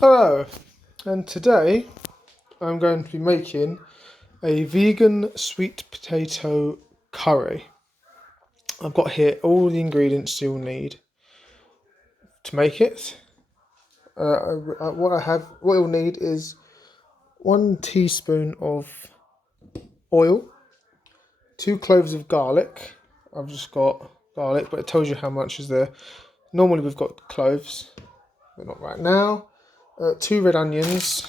Hello, and today I'm going to be making a vegan sweet potato curry. I've got here all the ingredients you'll need to make it. What you'll need is 1 teaspoon of oil, 2 cloves of garlic. I've just got garlic, but it tells you how much is there. Normally we've got cloves, but not right now. 2 red onions,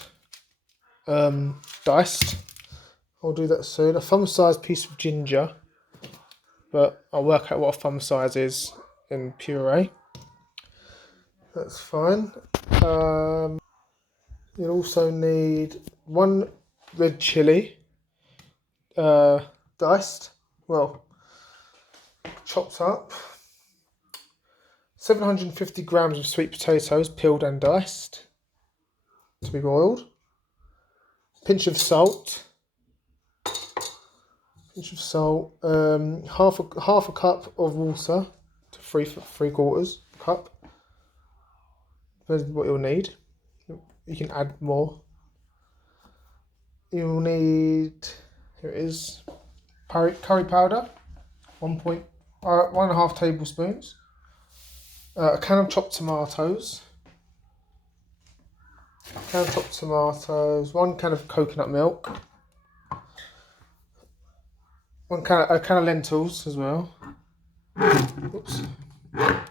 diced. I'll do that soon. A thumb-sized piece of ginger, but I'll work out what a thumb size is in puree. That's fine. You'll also need 1 red chilli, diced, chopped up. 750 grams of sweet potatoes, peeled and diced, to be boiled. Pinch of salt. Half a cup of water to 3/4 cup. That's what you'll need. You can add more. You'll need, here it is, curry powder, 1.5 tablespoons. A can of chopped tomatoes. 1 can of coconut milk. A can of lentils as well. Oops. Can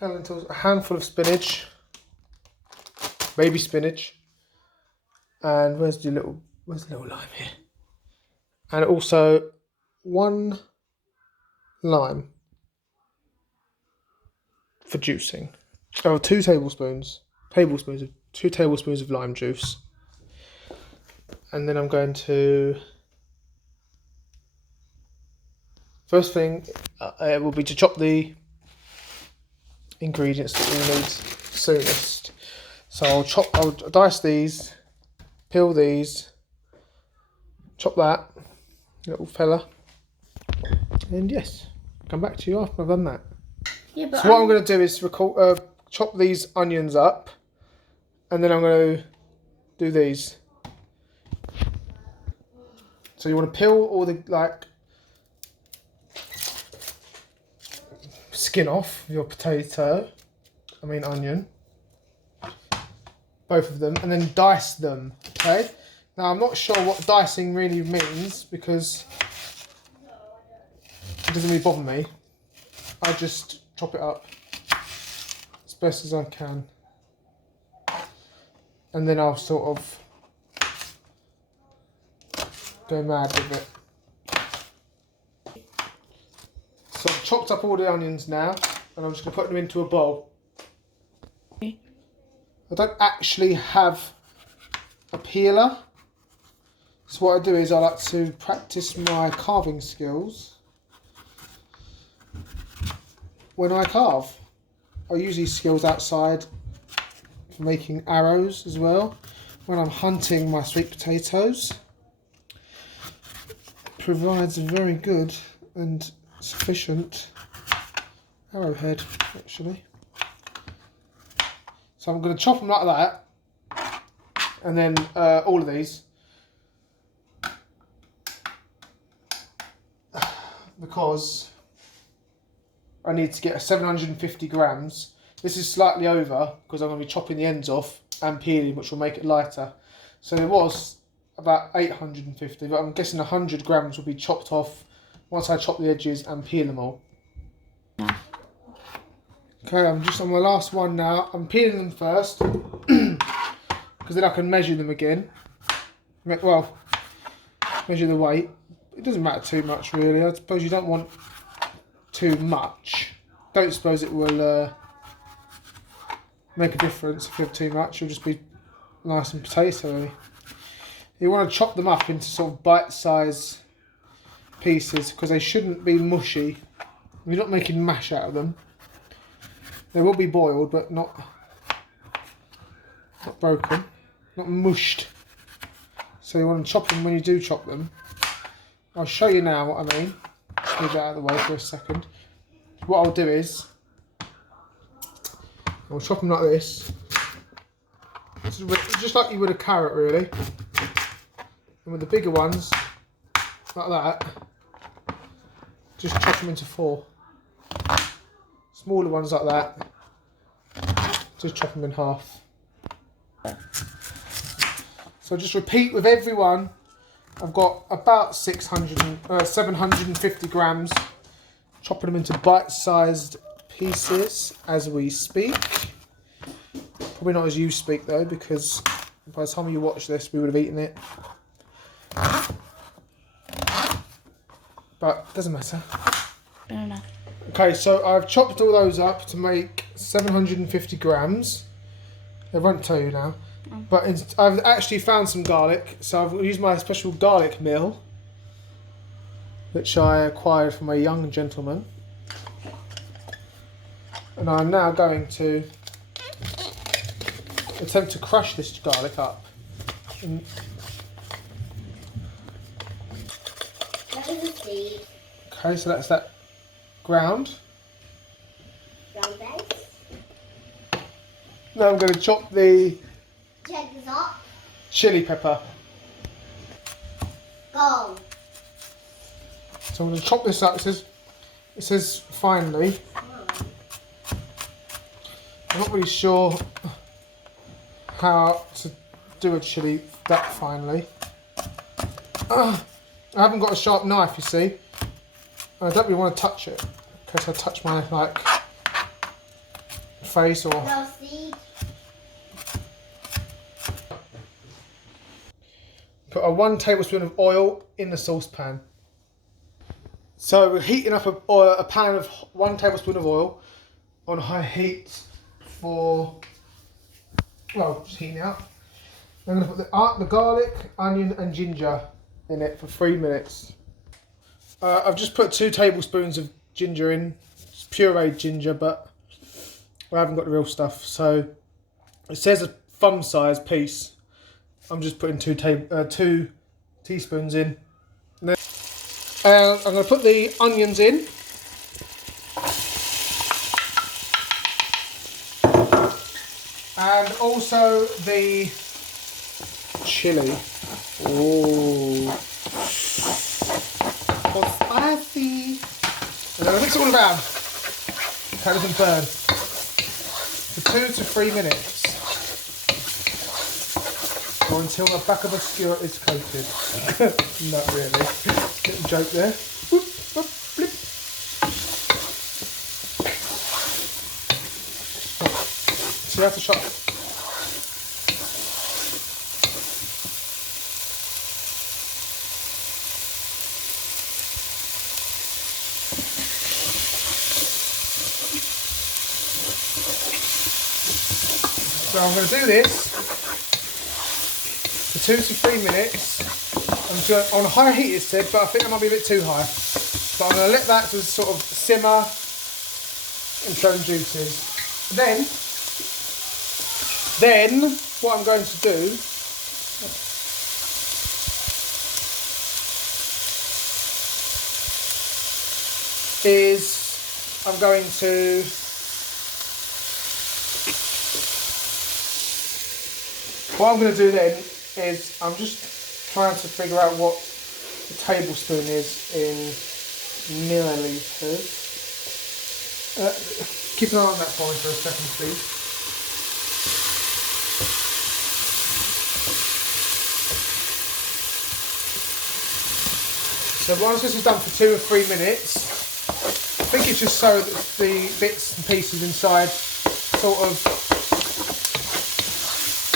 of lentils, a handful of spinach, baby spinach, and where's the little lime here? And also 1 lime for juicing. Oh, 2 tablespoons of lime juice. And then I'm going to, first thing will be to chop the ingredients that we need soonest. So I'll dice these, peel these, chop that little fella, and yes, come back to you after I've done that. Yeah, but so what I'm going to do is chop these onions up, and then I'm going to do these. So you want to peel all the skin off your onion, both of them, and then dice them. Okay. Now I'm not sure what dicing really means because it doesn't really bother me. I just chop it up as best as I can, and then I'll sort of go mad with it. So I've chopped up all the onions now, and I'm just going to put them into a bowl. I don't actually have a peeler, so what I do is I like to practice my carving skills when I carve. I use these skills outside for making arrows as well. When I'm hunting my sweet potatoes, it provides a very good and sufficient arrowhead, actually. So I'm going to chop them like that, and then all of these, because I need to get a 750 grams. This is slightly over because I'm going to be chopping the ends off and peeling, which will make it lighter. So it was about 850, but I'm guessing 100 grams will be chopped off once I chop the edges and peel them all. Okay, I'm just on my last one now. I'm peeling them first because then I can measure them again. Well, measure the weight. It doesn't matter too much really. I suppose you don't want too much. Don't suppose it will make a difference if you have too much. It'll just be nice and potatoey. You want to chop them up into sort of bite-sized pieces because they shouldn't be mushy. You're not making mash out of them. They will be boiled, but not broken, not mushed. So you want to chop them when you do chop them. I'll show you now what I mean. Just move that out of the way for a second. What I'll do is I'll chop them like this. just like you would a carrot, really. And with the bigger ones, like that, just chop them into 4. Smaller ones like that, just chop them in half. So just repeat with everyone. I've got about 750 grams. Chopping them into bite-sized pieces as we speak. Probably not as you speak though, because by the time you watch this, we would have eaten it. But it doesn't matter. Fair enough. Okay, so I've chopped all those up to make 750 grams. I won't tell you now. But I've actually found some garlic, so I've used my special garlic mill, which I acquired from a young gentleman. And I'm now going to attempt to crush this garlic up. Okay, so that's that ground. Ground base. Now I'm going to chop the Check this up. chili pepper. Go. So I'm going to chop this up. It says finely. I'm not really sure how to do a chili that finely. I haven't got a sharp knife, you see. I don't really want to touch it because I touch my face or. No seed. Put a 1 tablespoon of oil in the saucepan. So we're heating up a pan of 1 tablespoon of oil on high heat for, well, just heating it up. I'm going to put the garlic, onion and ginger in it for 3 minutes. I've just put 2 tablespoons of ginger in. It's pureed ginger, but I haven't got the real stuff. So it says a thumb size piece. I'm just putting 2 teaspoons in. And then, I'm going to put the onions in. And also the chilli. Oh, spicy. And then I mix it all around. So it doesn't burn. For 2 to 3 minutes. Or until the back of the skewer is coated. Not really. Little joke there. Whoop, whoop, blip. So you have to chop. So I'm going to do this for 2 to 3 minutes. On high heat it said, but I think that might be a bit too high. But I'm going to let that to sort of simmer and show juices. Then what I'm going to do is I'm going to what I'm going to do then is I'm just trying to figure out what the tablespoon is in milliliters. Keep an eye on that for me for a second, please. So once this is done for 2 or 3 minutes, I think it's just so that the bits and pieces inside sort of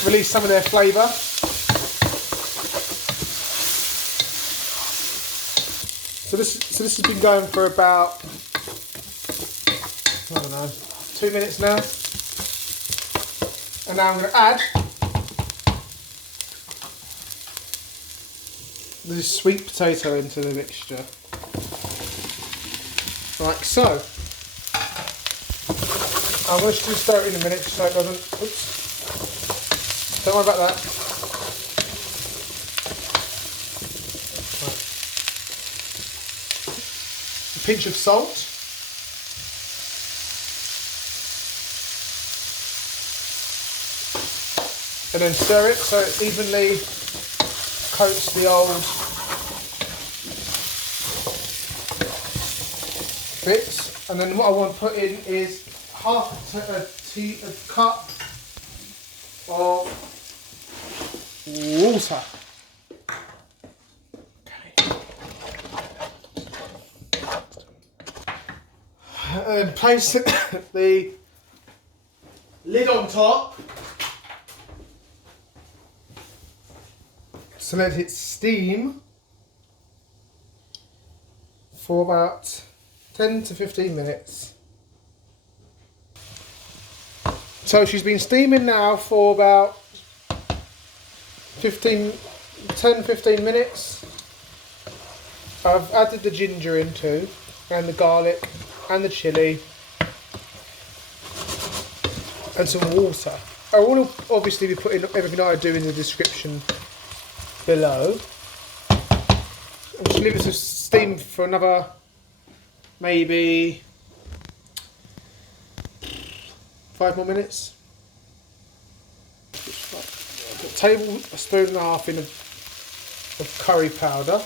release some of their flavour. So this has been going for about, I don't know, 2 minutes now. And now I'm going to add the sweet potato into the mixture. Like so. I'm going to just stir it in a minute so it doesn't, oops. Don't worry about that. Right. A pinch of salt. and then stir it so it evenly coats the old bits. And then what I want to put in is half a cup of water. And place the lid on top to let it steam for about 10 to 15 minutes. So she's been steaming now for about 10-15 minutes. I've added the ginger in too, and the garlic, and the chilli, and some water. I will obviously be putting everything I do in the description below. I'm just leave it to steam for another maybe 5 more minutes. I've got a tablespoon and a half in of curry powder.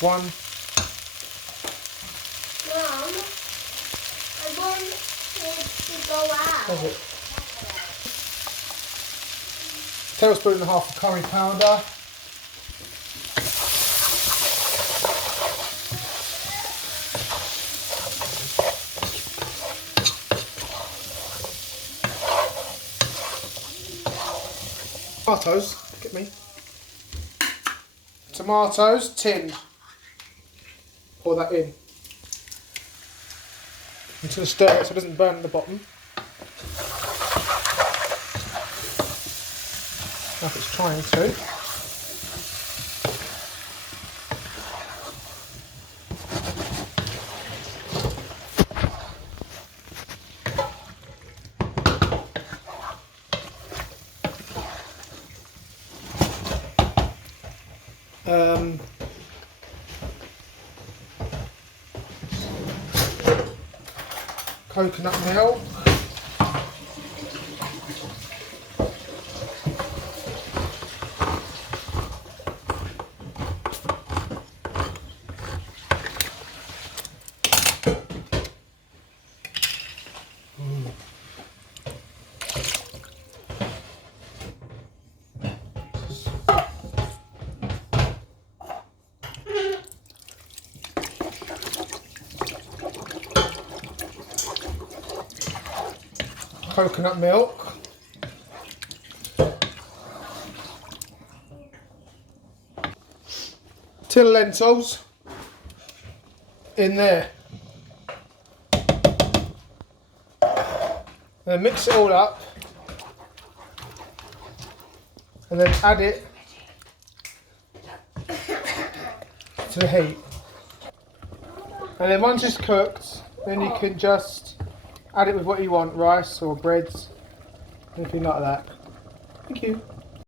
One. Mom, I want it to go out. How's it? Tablespoon and a half of curry powder. Tomatoes, look at me. Tomatoes, tinned. Pour that in. Until stir it so it doesn't burn at the bottom. Like it's trying to. Coconut milk. Coconut milk, tin lentils in there, then mix it all up and then add it to the heat, and then once it's cooked then you can just add it with what you want, rice or breads, anything like that. Thank you.